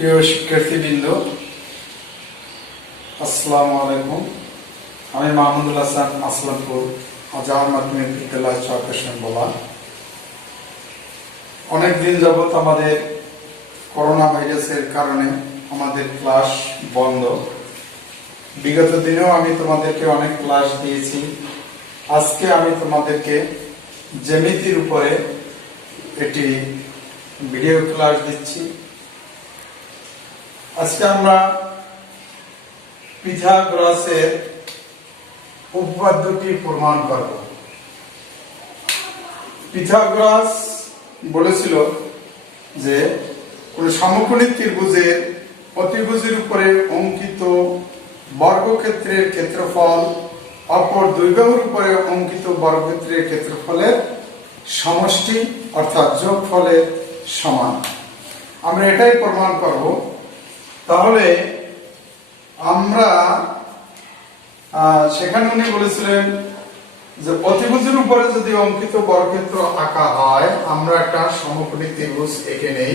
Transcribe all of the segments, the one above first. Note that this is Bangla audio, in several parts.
প্রিয় শিক্ষার্থীবৃন্দ, আসসালামু আলাইকুম। আমি মাহমুদুল হাসান, আসলামপুর আজহার মাধ্যমিক বিদ্যালয় চেয়ারপারসন বলা। অনেকদিন যাবৎ আমাদের করোনা ভাইরাসের কারণে আমাদের ক্লাস বন্ধ। বিগত দিনেও আমি তোমাদেরকে অনেক ক্লাস দিয়েছি। আজকে আমি তোমাদেরকে জ্যামিতির উপরে একটি ভিডিও ক্লাস দিচ্ছি। আজকে আমরা পিথাগোরাসের উপপাদ্যটি প্রমাণ করব। পিথাগোরাস বলেছিল যে কোন সমকোণী ত্রিভুজের অতিভুজের উপরে অঙ্কিত বর্গক্ষেত্রের ক্ষেত্রফল অপর দুই বাহুর উপরে অঙ্কিত বর্গক্ষেত্রের ক্ষেত্রফলের সমষ্টি অর্থাৎ যোগফলের সমান। আমরা এটাই প্রমাণ করব। তাহলে আমরা সেখানে উনি বলেছিলেন যে অতিভুজের উপরে যদি অঙ্কিত বর্গক্ষেত্র আঁকা হয়, আমরা একটা সমকোণী ত্রিভুজ এঁকে নেই।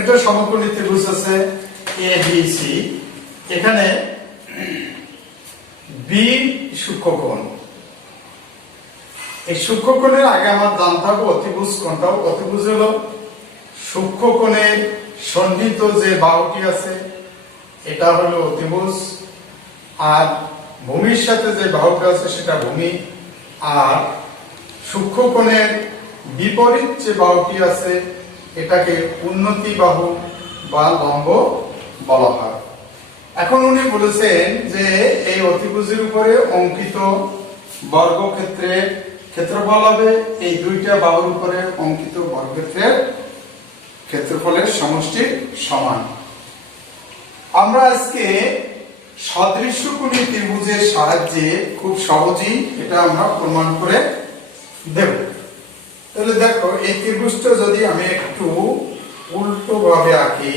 একটা সমকোণী ত্রিভুজ আছে ABC। এখানে বি সূক্ষ্মকোণ। এই সূক্ষ্মকোণের আগে আমার জানতে হবে অতিভুজ কোনটা। অতিভুজ হলো সূক্ষ্মকোণের সন্নিহিত যে বাহুটি আছে এটা হলো অতিভুজ, আর ভূমির সাথে যে বাহুটা আছে সেটা ভূমি, আর সূক্ষ্মকোণের বিপরীত যে বাহুটি আছে এটাকে উন্নতি বাহু বা লম্ব বলা হয়। এখন উনি বলেছেন যে এই অতিভুজের উপরে অঙ্কিত বর্গক্ষেত্রের ক্ষেত্রফল হবে এই দুইটা বাহুর উপরে অঙ্কিত বর্গক্ষেত্রের ক্ষেত্রফলের সমষ্টির সমান। আমরা আজকে সদৃশ্যকোণী ত্রিভুজের সাহায্যে খুব সহজেই এটা আমরা প্রমাণ করে দেব। তাহলে দেখো, এই ত্রিভুজটা যদি আমি একটু উল্টো ভাবে আঁকি,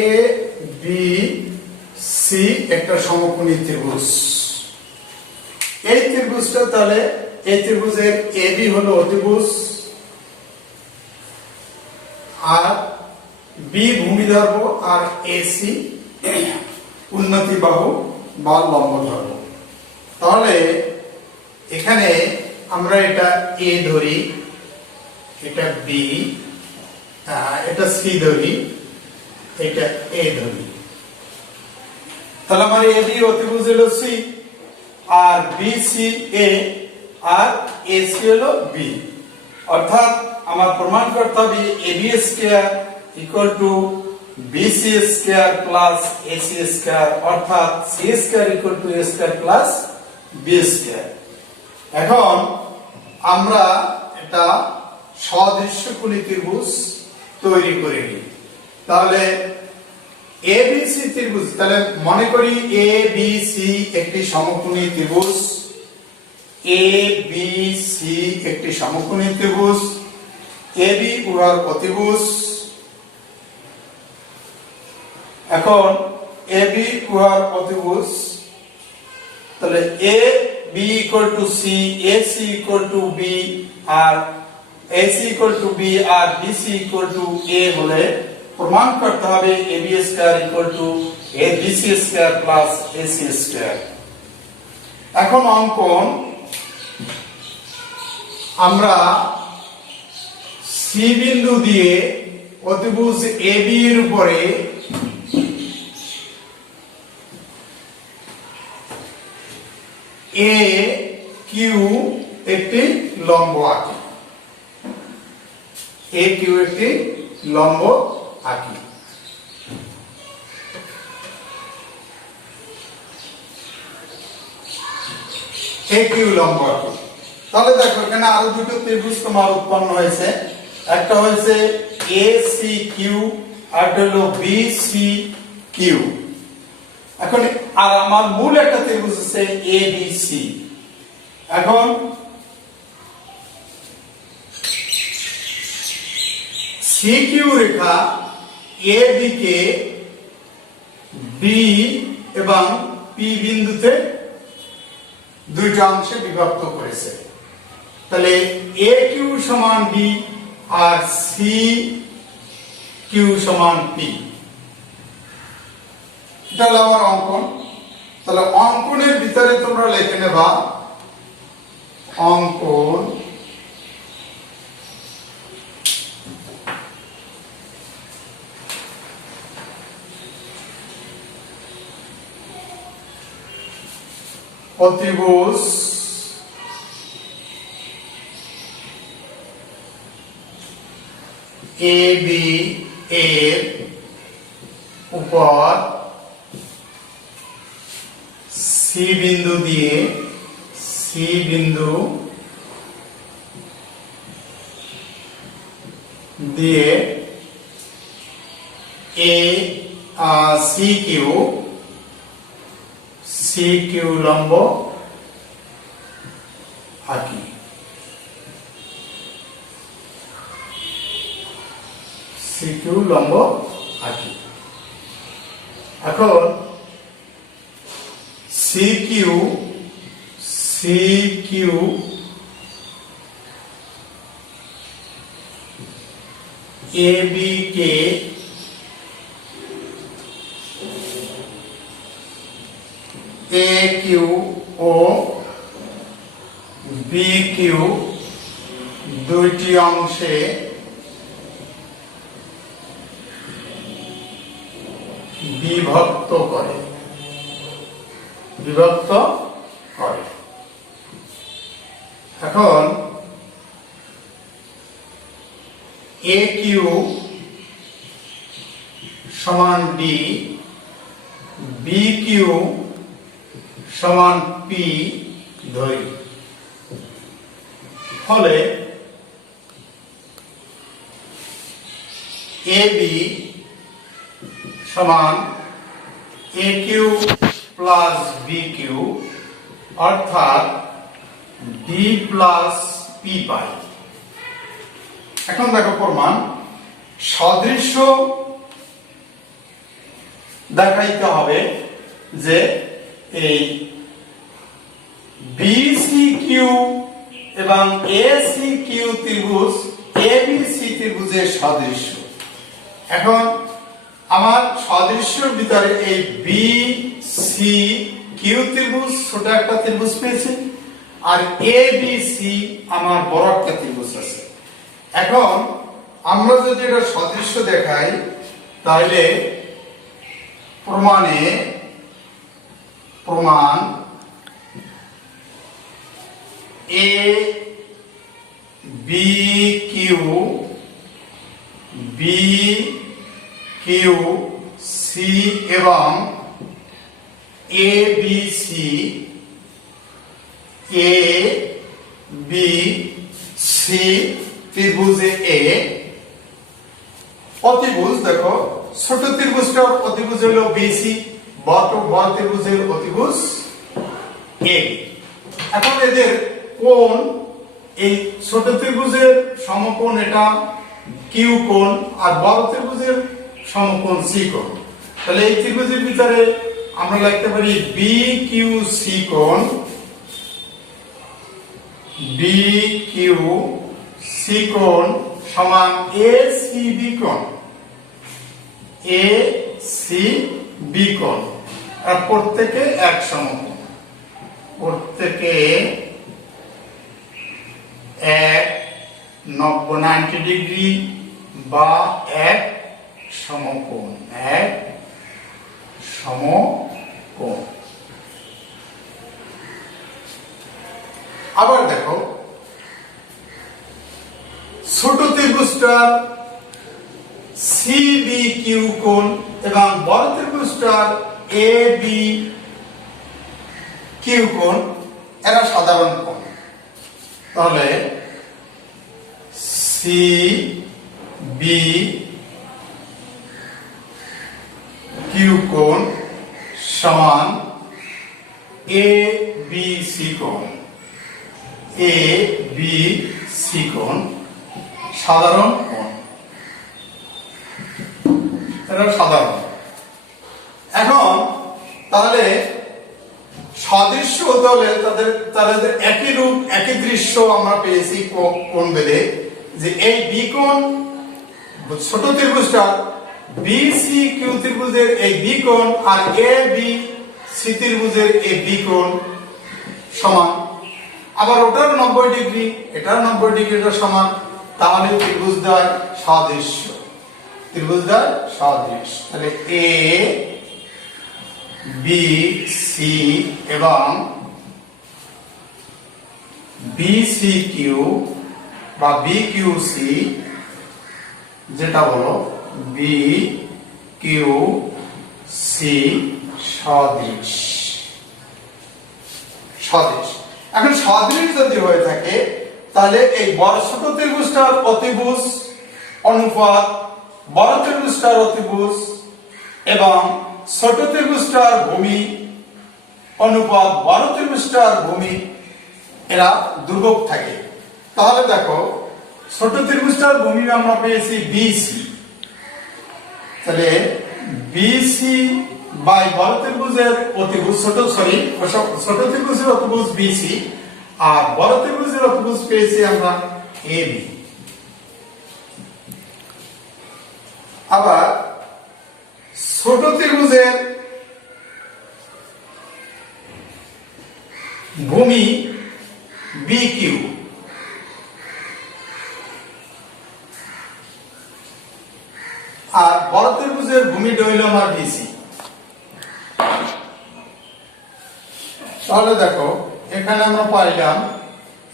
এ বি সি একটা সমকোণী ত্রিভুজ। এই ত্রিভুজটা তাহলে এই ত্রিভুজের এ বি হলো অতিভুজ, আর বি ভূমি ধরব, আর এ সি উন্নতি বাহু বা লম্ব ধরব। তাহলে এখানে আমরা এটা এ ধরি, এটা বি, এটা সি ধরি, এটা এ ধরি। তাহলে আমার এ বি অতিভুজ হলো সি, আর বি সি এ, আর এ সি হলো বি। অর্থাৎ আমার প্রমাণ করতে হবে A B square equal to B C square plus A C square, অর্থাৎ C square equal to A square plus B square. এখন আমরা এটা সদৃশ্যকোণী ত্রিভুজ তৈরি করে নিই। তাহলে এ বি সি ত্রিভুজ, তাহলে মনে করি এ বি সি একটি সমকোণী ত্রিভুজ। এ বি সি একটি সমকোণী ত্রিভুজ। এ বি উহার অতিভুজ। এখন এ বি উহার অতিভুজ, তাহলে A B equal to C, A C equal to B, আর A C equal to B, আর B C equal to A হলে প্রমাণ করতে হবে A B square equal to A B C square plus A C square. এখন অঙ্কন আমরা সি বিন্দু দিয়ে অতিভুজ এবি এর উপরে এ কিউ একটি লম্ব আঁকি। এ কিউ একটি লম্ব আঁকি। এ কিউ লম্ব আঁকি। তাহলে দেখো এখানে আরো দুটো ত্রিভুজ তোমার উৎপন্ন হয়েছে। একটা হয়েছে এ সি কিউ আর একটা হলো বি সি কিউ। এখন আর আমার মূল একটা ত্রিভুজ আছে এ বি সি। এখন সি কিউ রেখা এ দিকে বি এবং পি বিন্দুতে দুইটা অংশে বিভক্ত করেছে। তাহলে এ কিউ সমান বি আর সি কিউ সমান পি। এটা হলো আমার অঙ্কন। তাহলে অঙ্কনের ভিতরে তোমরা লিখে নেবা অঙ্কন অতিভুজ এ বি এর উপর সি বিন্দু দিয়ে এ সি কিউ লম্ব আঁকি। সি কিউ লম্ব আঁকি। এখন C Q A B K A Q O B Q দুইটি অংশে বিভক্ত করে। এখন এ কিউ সমান ডি, বি কিউ সমান পি ধরি। ফলে এ বি সমান এ কিউ প্লাস বি কিউ অর্থাৎ ডি প্লাস পি পাই। এখন দেখো প্রমাণ সদৃশ্য দেখাইতে হবে যে এই বি সি কিউ এবং এ সি কিউ ত্রিভুজ এ বি সি ত্রিভুজের সদৃশ্য। এখন আমার সদৃশ্যের ভিতরে এই বি সি কিউ ত্রিভুজ ছোট একটা ত্রিভুজ পেয়েছে আর এ বি সি আমার বড় একটা ত্রিভুজ আছে। এখন আমরা যদি এটা সদৃশ্য দেখাই তাহলে প্রমাণ এ বি কিউ সি এবং এ বি সি ত্রিভুজে এ অতিভুজ। দেখো ছোট ত্রিভুজটার অতিভুজ হলো বিসি, বড় ত্রিভুজের অতিভুজ এ। এখন এদের কোণ, এই ছোট ত্রিভুজের সমকোণ এটা কিউ কোণ আর বড় ত্রিভুজের সমকোণ সি কোণ। তাহলে এই ত্রিভুজের ভিতরে আমরা লিখতে পারি বি কিউ সি কোণ, বি কিউ সি কোণ সমান এ সি বি কোণ, এ সি বি কোণ আর প্রত্যেকে এক সমকোণ। প্রত্যেকে 90 ডিগ্রি বা এক সমকোণ, আবার দেখো ছোট ত্রিভুজটার CBQ কোণ এবং বড় ত্রিভুজটার ABQ কোণ, এরা সাধারণ কোণ। তাহলে CBQ কোণ সমান ABC কোণ, সাধারণ কোণ, এটা সাধারণ। এখন তাহলে সাদৃশ্য হতে হলে তাদের একই রূপ একই দৃশ্য আমরা পেয়েছি কোণ বেদে, যে এই বি কোণ ছোট ত্রিভুজটা BCQ ত্রিভুজের এই বি কোণ আর ABC ত্রিভুজের এই বি কোণ সমান, আবার ওটার 90 ডিগ্রি এটার 90 ডিগ্রি সমান, তাহলে ত্রিভুজদ্বয় সাদৃশ্য, তাহলে ABC এবং BCQ বা BQC, যেটা হলো BQC সদৃশ। এখন সদৃশ যদি হয়ে থাকে তাহলে এই বড় ছোট ত্রিভুজটার অতিভুজ অনুপাত বড় ত্রিভুজটার অতিভুজ এবং ছোট ত্রিভুজটার ভূমি অনুপাত বড় ত্রিভুজটার ভূমি, এরা ধ্রুবক থাকে। তাহলে দেখো ছোট ত্রিভুজটার ভূমি আমরা পেয়েছি BC, তাহলে BC বাই বড় ত্রিভুজের অতিভুজ ছোট ত্রিভুজের অতিভুজ BC আর বড় ত্রিভুজের অতিভুজ পেয়েছি আমরা AB। আবার ছোট ত্রিভুজের ভূমি BQ আর বড় ত্রিভুজের ভূমিটা হইল আমার BC। তাহলে দেখো এখানে আমরা পাইলাম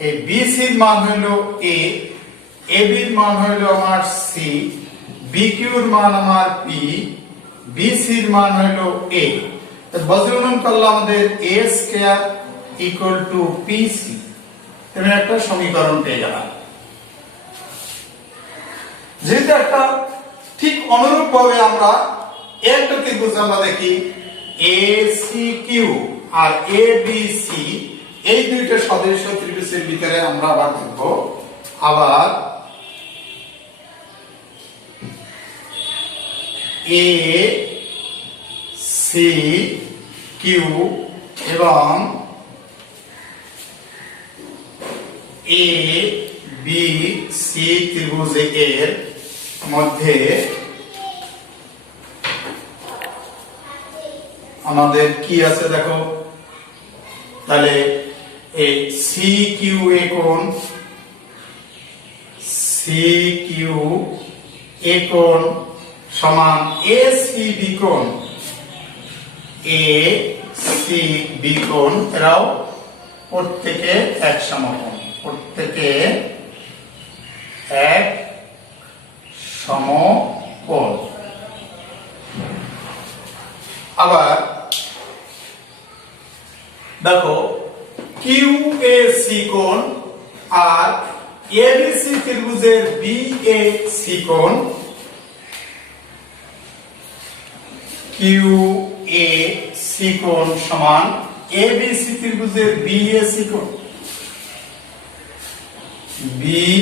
এই BC এর মান হইল A, AB এর মান হইল আমার C, BQ এর মান আমার P, BC এর মান হইল A। তো বজ্রগুণন করলে আমাদের A square equal two PC, তুমি একটা সমীকরণ পেয়ে গেলাম। যেটা একটা ঠিক অনুরূপ ভাবে আমরা একটা ত্রিভুজ আমরা দেখি ACQ আর ABC, এই দুইটা সদৃশ ত্রিভুজের ভিতরে আমরা আবার দেখব আবার ACQ এবং ABC ত্রিভুজের মধ্যে আমাদের কি আছে দেখো, তাহলে এই CQA কোণ সমান ACB কোণ, এরাও প্রত্যেকে এক সমকোণ, আবার দেখো QAC কোণ আর ABC ত্রিভুজের BAC কোণ, QAC কোণ সমান ABC ত্রিভুজের BAC কোণ, BAC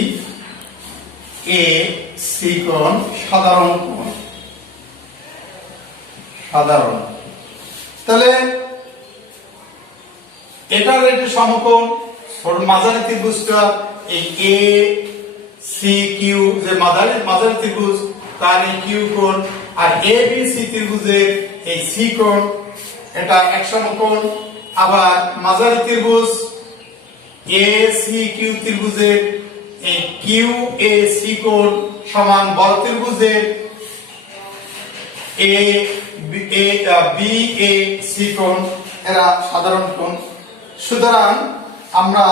কোণ সাধারণ কোণ, তাহলে এটার একটি সমকোণ মাঝারি ত্রিভুজটা এই ACQ যে মাঝারি ত্রিভুজ তার এই Q কোণ আর ABC ত্রিভুজের এই C কোণ, এটা এক সমকোণ। আবার মাঝারি ত্রিভুজ এ সি কিউ ত্রিভুজের এই কিউ এ সি কোণ সমান বড় ত্রিভুজের এ বি এ সি কোণ, এরা সাধারণ কোণ। সুতরাং আমরা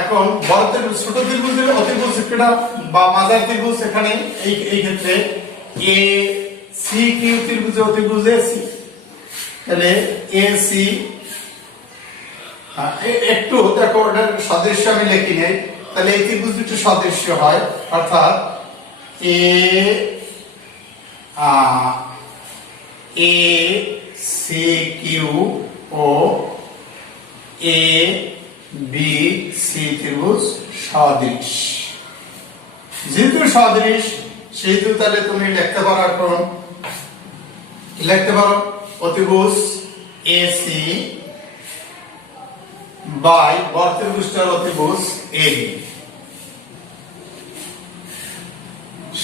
এখন বড় ত্রিভুজ ছোট ত্রিভুজের অতিভুজ এটা বা মাঝারি ত্রিভুজ এখানে এই ক্ষেত্রে এ সি কিউ ত্রিভুজের অতিভুজ এ সি, তাহলে এ সি একটু দেখো ওটার সদৃশ্য আমি লিখি নেই, তাহলে এই ত্রিভুজ দুটো সদৃশ্য হয়, অর্থাৎ এ সি কিউ ও এ বি সি ত্রিভুজ সদৃশ। যেহেতু সদৃশ সেহেতু তাহলে তুমি লিখতে পারো, এখন লিখতে পারো অতিভুজ এ সি বাই বড় ত্রিভুজটার অতিভুজ এ বি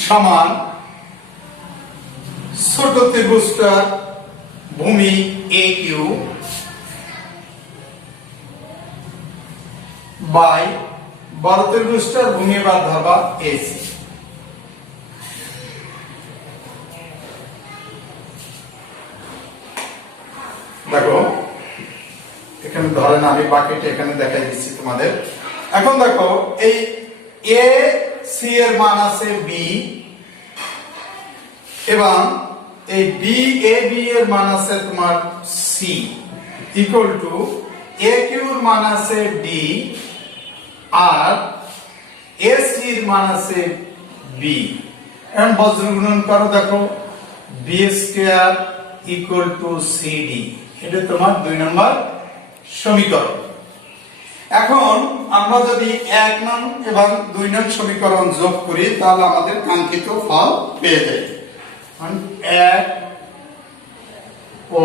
সমান ছোট ত্রিভুজটার ভূমি এ কিউ বাই বড় ত্রিভুজটার ভূমি বা ধরবা এ সি। দেখো এখানে ধরেন আমি বাকিটা এখানে দেখাই দিচ্ছি তোমাদের। এখন দেখো এই এ সি এর মান আছে বি এবং এই বি এ বি এর মান আছে তোমার সি ইকুয়াল টু এ কিউর মান আছে ডি আর এ সি এর মান আছে বি। এখন বজ্র গুণন করো, দেখো b square equal to c d, এটা তোমার 2 নম্বর সমীকরণ। এখন আমরা যদি 1 নং এবং 2 নং সমীকরণ যোগ করি তাহলে আমাদের কাঙ্ক্ষিত ফল পেয়ে যাই। 1 ও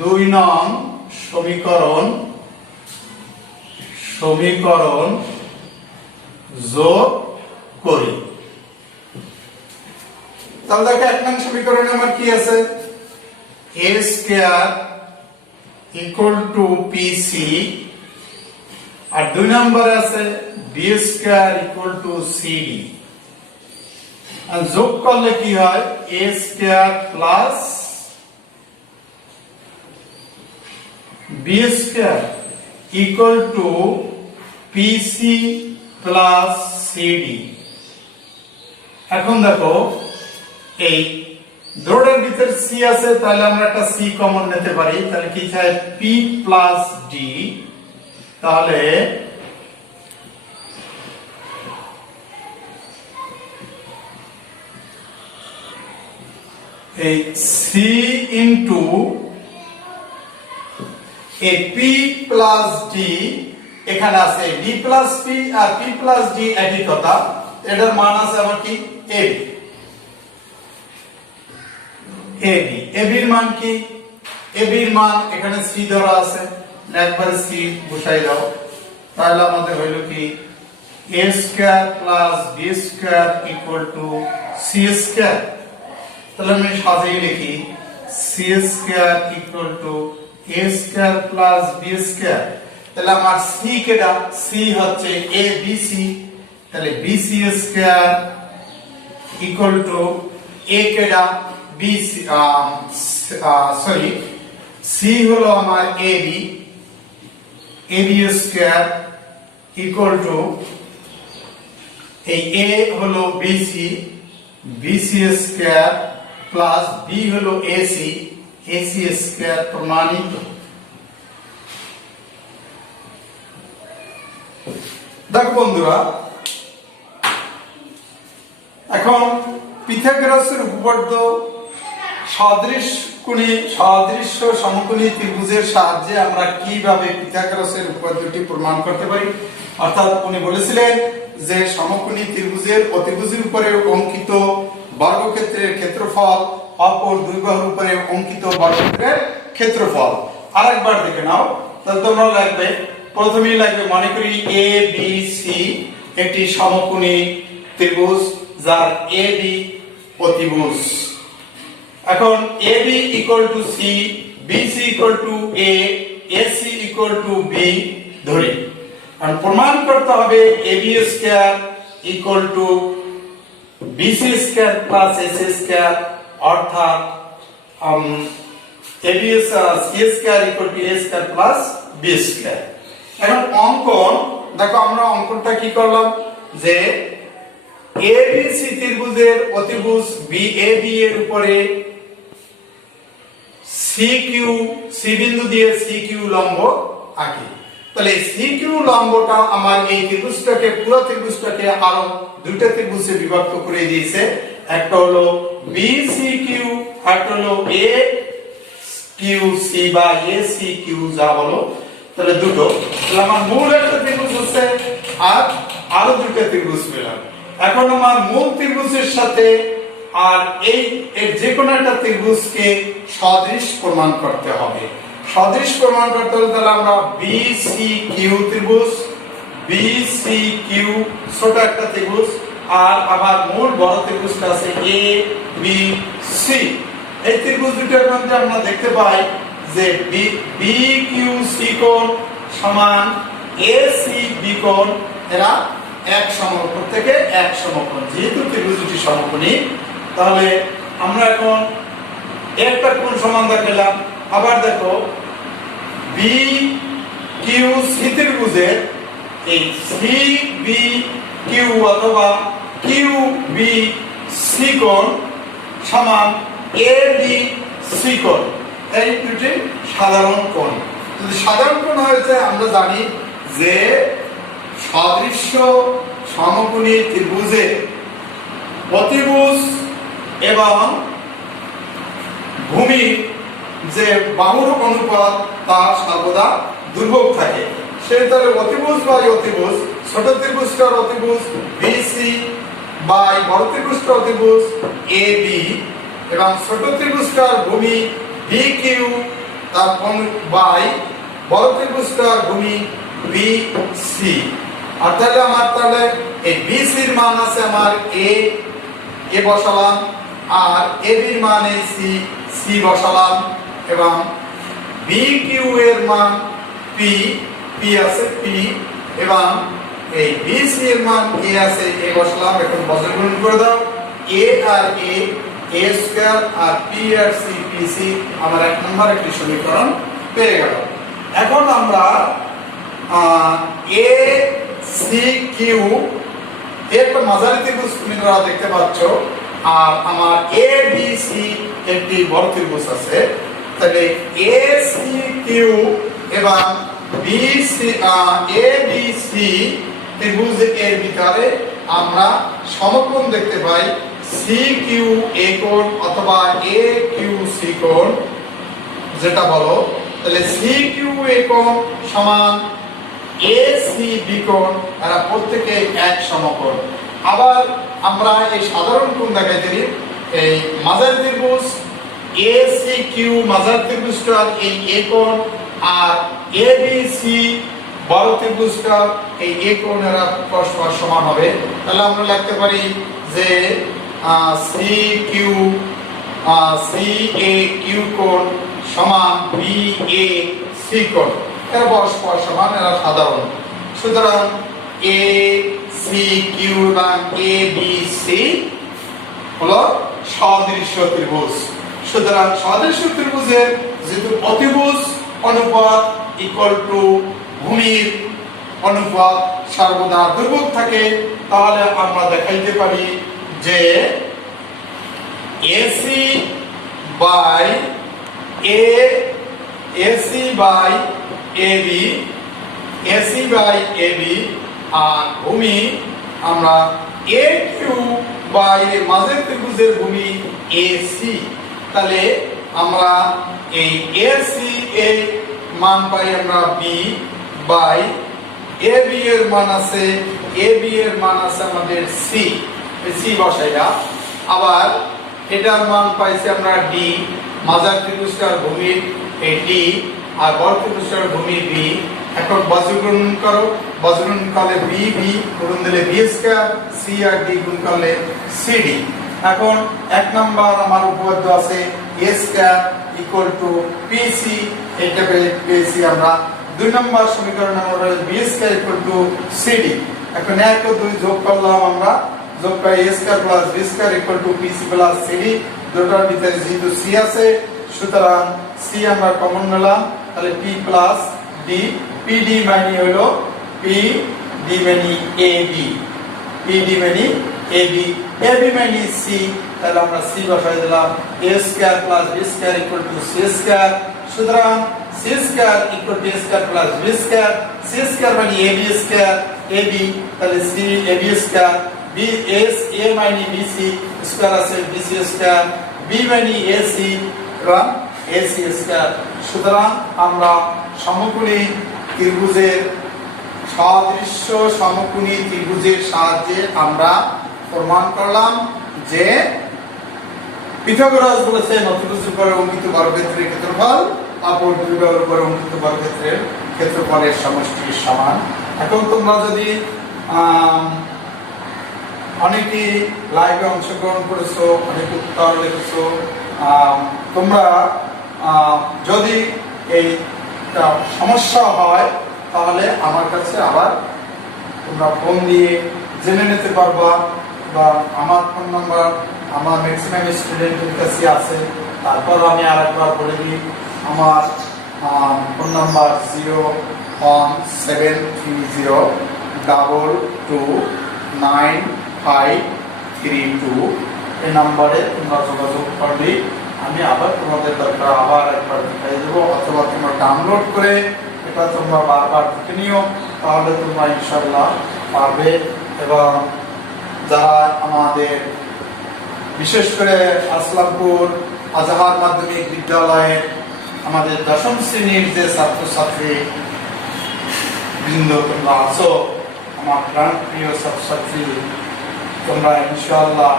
2 নং সমীকরণ যোগ করি, তাহলে দেখো 1 নং সমীকরণে আমার কি আছে, a square equal two pc আর 2 নম্বরে আছে b square equal two cd। আর যোগ করলে কি হয়, a square plus b square equal two pc plus cd। এখন দেখো এই দৌড়ের ভিতরে সি আছে, তাহলে আমরা একটা সি কমন নিতে পারি, তাহলে কি চাই পি প্লাস ডি, তাহলে এই c into a p plus d, এখানে আছে ডি প্লাস পি আর পি প্লাস ডি একই কথা, এটার মান আছে আবার কি এ বি। এবি এবির মান কি, এবির মান এখানে সি ধরা আছে, একবার সি বসাই দাও, তাহলে আমাদের হইল কি a square plus b square equal to c square. তাহলে আমি সাজিয়ে লিখি c square equal to a square plus b square. তাহলে আমার c কেডা, c হচ্ছে a b c, তাহলে bc square equal to a কেডা BC সরি C হলো আমার AB, AB square equal two এই A হলো BC, BC square plus B হলো AC, AC স্কয়ার প্রমাণিত। দেখো বন্ধুরা, এখন পিথাগোরাসের উপপাদ্য সদৃশ্য সমকোণী ত্রিভুজের সাহায্যে আমরা কিভাবে পিথাগোরাসের উপপাদ্যটি প্রমাণ করতে পারি। অর্থাৎ উনি বলেছিলেন যে সমকোণী ত্রিভুজের অতিভুজের উপরে অঙ্কিত বর্গক্ষেত্রের ক্ষেত্রফল অপর দুই বাহুর উপরে অঙ্কিত বর্গক্ষেত্রের ক্ষেত্রফল। আরেকবার দেখে নাও, তাহলে তোমরা লাগবে, প্রথমেই লাগবে মনে করি এ বি সি একটি সমকোণী ত্রিভুজ যার এ বি অতিভুজ। এখন AB equal to C, BC equal to A, AC equal to B ধরি, আর প্রমাণ করতে হবে AB square equal to BC square plus AC square, অর্থাৎ AB C square equal to A square plus B square. এখন অঙ্কন দেখো, আমরা অঙ্কনটা কি করলাম যে এবিসি ত্রিভুজের অতিভুজ বিএবি এর উপরে সিকিউ, সি বিন্দু দিয়ে সিকিউ লম্ব আঁকি। তাহলে সিকিউ লম্বটা আমার এই ত্রিভুজটাকে, পুরো ত্রিভুজটাকে আরো দুইটা ত্রিভুজে বিভক্ত করে দিয়েছে। একটা হলো বিসিকিউ, একটা হলো এ কিউ সি বা এ সি কিউ যা বলো, তাহলে দুটো। তাহলে আমার মূল একটা ত্রিভুজ হচ্ছে আর আরো দুইটা ত্রিভুজ পেলাম। এখন আমার মূল ত্রিভুজের সাথে আর এই এর যে কোনো একটা ত্রিভুজকে সদৃশ প্রমাণ করতে হবে। সদৃশ প্রমাণ করতে হলে তাহলে আমরা বিসিকিউ ত্রিভুজ, বিসিকিউ ছোট একটা ত্রিভুজ, আর আবার মূল বড় ত্রিভুজটা আছে এ বি সি। এই ত্রিভুজ দুটোর মধ্যে আমরা দেখতে পাই যে বি কিউ সি কোণ সমান এ সি বি কোণ, এরা এক সমকোণ থেকে এক সমকোণ। যেহেতু ত্রিভুজ দুটি সমকোণী, তাহলে আমরা এখন একটা কোণ সমান দেখালাম। আবার দেখো বি কিউ সি ত্রিভুজের এই সি বি কিউ অথবা কিউ বি সি কোণ সমান এ বি সি কোণ। এই দুটি সাধারণ কোণ। যদি সাধারণ কোণ হয়েছে, আমরা জানি যে সদৃশ্য সমকোণী ত্রিভুজে অতিভুজ এবং ভূমি যে বাহুর অনুপাত তা সর্বদা দুর্ভোগ থাকে। সেই তাহলে অতিভুজ বাই অতিভুজ, ছোট ত্রিভুজটার অতিভুজ বিসি বাই বড় ত্রিভুজটার অতিভুজ এ বি, এবং ছোট ত্রিভুজটার ভূমি বি কিউ তার বাই বড় ত্রিভুজটার ভূমি বি সি। আর তাহলে আমার তাহলে এই বিসি এর মান আছে আমার এ বসালাম, আর এ বির মান এই সি বসালাম, এবং বি কিউ এর মান পি আছে পি, এবং এই বিসি এর মান এ আছে এ বসালাম। এখন বজ্রগুণ করে দাও, এ আর এ স্কয়ার আর P R C P C, আমার এক নম্বর একটি সমীকরণ পেয়ে গেল। এখন আমরা এ সি কিউ একটা মাঝারি ত্রিভুজ তোমরা দেখতে পাচ্ছ, আর আমার এ বি সি একটি বড় ত্রিভুজ আছে। তাহলে এ সি কিউ এবং বি সি এ বি সি ত্রিভুজ এর ভিতরে আমরা সমকোণ দেখতে পাই সি কিউ এ কোণ অথবা এ কিউ সি কোণ, যেটা বলো। তাহলে সি কিউ এ কোণ সমান এ সি বি কোণ, এরা প্রত্যেকে এক সমকোণ। আবার আমরা এই সাধারণ কোণ দেখাই দিই, এই মাঝারি ত্রিভুজ এ সি কিউ মাঝারি ত্রিভুজটার এই এ কোণ, আর এ বি সি বড় ত্রিভুজটার এই এ কোণ, এরা পরস্পর সমান হবে। তাহলে আমরা লিখতে পারি যে সি কিউ সি এ কিউ কোণ সমান বি এ সি কোণ, এরা পরস্পর সমান, এরা সাধারণ। সুতরাং এ সি কিউ এবং এ বি সি হলো সদৃশ্য ত্রিভুজ। সুতরাং সদৃশ্য ত্রিভুজের যেহেতু অতিভুজ অনুপাত ইকুয়াল টু ভূমির অনুপাত সর্বদা দুর্ভোগ থাকে, তাহলে আমরা দেখাইতে পারি যে AC by AC by AB, AC by AB, আর ভূমি আমরা এ কিউ বাই মাঝের ত্রিভুজের ভূমি এসি। তাহলে আমরা এই এসি এর মান পাই আমরা বি বাই এ বি এর মান আছে, এ বি এর মান আছে আমাদের সি, সি বসাইয়া। আবার এটার মান পাইছি আমরা ডি, মাঝার ত্রিভুজটার ভূমি এই ডি, আর বড় ত্রিভুজটার ভূমি বি। এখন বজ্রগুণ করো, বজ্রগুণ করলে বি বি গুণ দিলে বি স্কয়ার, সি আর ডি গুণ করলে সিডি। এখন এক নাম্বার আমার উপপাদ্য আছে a square equal to pc, এটা পেয়েছি আমরা। 2 নম্বর সমীকরণ আমরা b square equal to cd. এখন 1 ও 2 যোগ করলাম, আমরা যোগ করে a square plus b square equal to PC plus CD. দুটোর ভিতরে যেহেতু সি আছে, সুতরাং সি আমরা কমন নিলাম, তাহলে p প্লাস d, pd মানে হলো pd মানে ab, pd মানে ab, ab মানে c, তাহলে আমরা c বসাই দিলাম। a square plus b square equal to c square. সুতরাং c square equal to a square plus b square, c square মানে ab স্কয়ার, ab, তাহলে c ab square, b s a মানে bc স্কয়ার আছে, bc স্কয়ার, b মানে ac এবং ac স্কয়ার। সুতরাং আমরা সমকোণী ত্রিভুজের সাদৃশ্য সমকোণী ত্রিভুজের সাহায্যে আমরা প্রমাণ করলাম যে পিথাগোরাস বলেছেন অতিভুজের উপরে অঙ্কিত বর্গক্ষেত্রের ক্ষেত্রফল অপর দুই বাহুর উপরে অঙ্কিত বর্গক্ষেত্রের ক্ষেত্রফলের সমষ্টির সমান। এখন তোমরা যদি অনেকে লাইভে অংশগ্রহণ করেছো, অনেক উত্তর লিখেছো, তোমরা যদি এই সমস্যা হয় তাহলে আমার কাছে আবার তোমরা ফোন দিয়ে জেনে নিতে পারবা, বা আমার ফোন নাম্বার আমার ম্যাক্সিমাম স্টুডেন্টের কাছে আছে। তারপর আমি আরেকবার বলে দিই, আমার ফোন নাম্বার 01730229532। এই নাম্বারে তোমরা যোগাযোগ করলে আমি আবার তোমাদের দরকার আবার একবার দেখাই দেবো, অথবা তোমরা ডাউনলোড করে এটা তোমরা বারবার দেখে নিও, তাহলে তোমরা ইনশাআল্লাহ পারবে। এবং যারা আমাদের বিশেষ করে আসলামপুর আজহার মাধ্যমিক বিদ্যালয়ে আমাদের 10ম শ্রেণীর যে ছাত্রছাত্রী বৃন্দ তোমরা আছো, আমার প্রাণ প্রিয় ছাত্রছাত্রী, তোমরা ইনশাআল্লাহ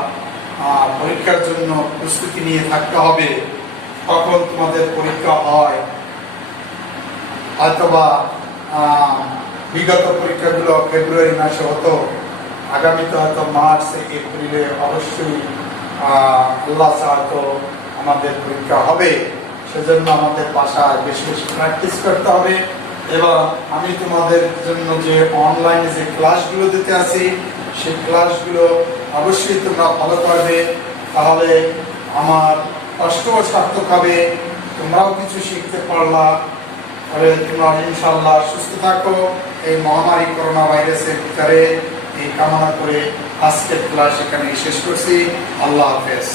পরীক্ষার জন্য প্রস্তুতি নিয়ে থাকতে হবে। কখন তোমাদের পরীক্ষা হয়, অথবা বিগত পরীক্ষাগুলো ফেব্রুয়ারি মাসে হতো, আগামীতে হয়তো মার্চ এপ্রিলে অবশ্যই আল্লাহ চাহতো আমাদের পরীক্ষা হবে। সেজন্য আমাদের বাসায় বেশি বেশি প্র্যাকটিস করতে হবে। এবং আমি তোমাদের জন্য যে অনলাইনে যে ক্লাসগুলো দিতে আছি, সেই ক্লাসগুলো অবশ্যই তোমরা ফলো করবে, তাহলে আমার কষ্টও সার্থক হবে, তোমরাও কিছু শিখতে পারলা। তবে তোমরা ইনশাআল্লাহ সুস্থ থাকো এই মহামারী করোনা ভাইরাসের ভিতরে, এই কামনা করে আজকের ক্লাস এখানে শেষ করছি। আল্লাহ হাফেজ।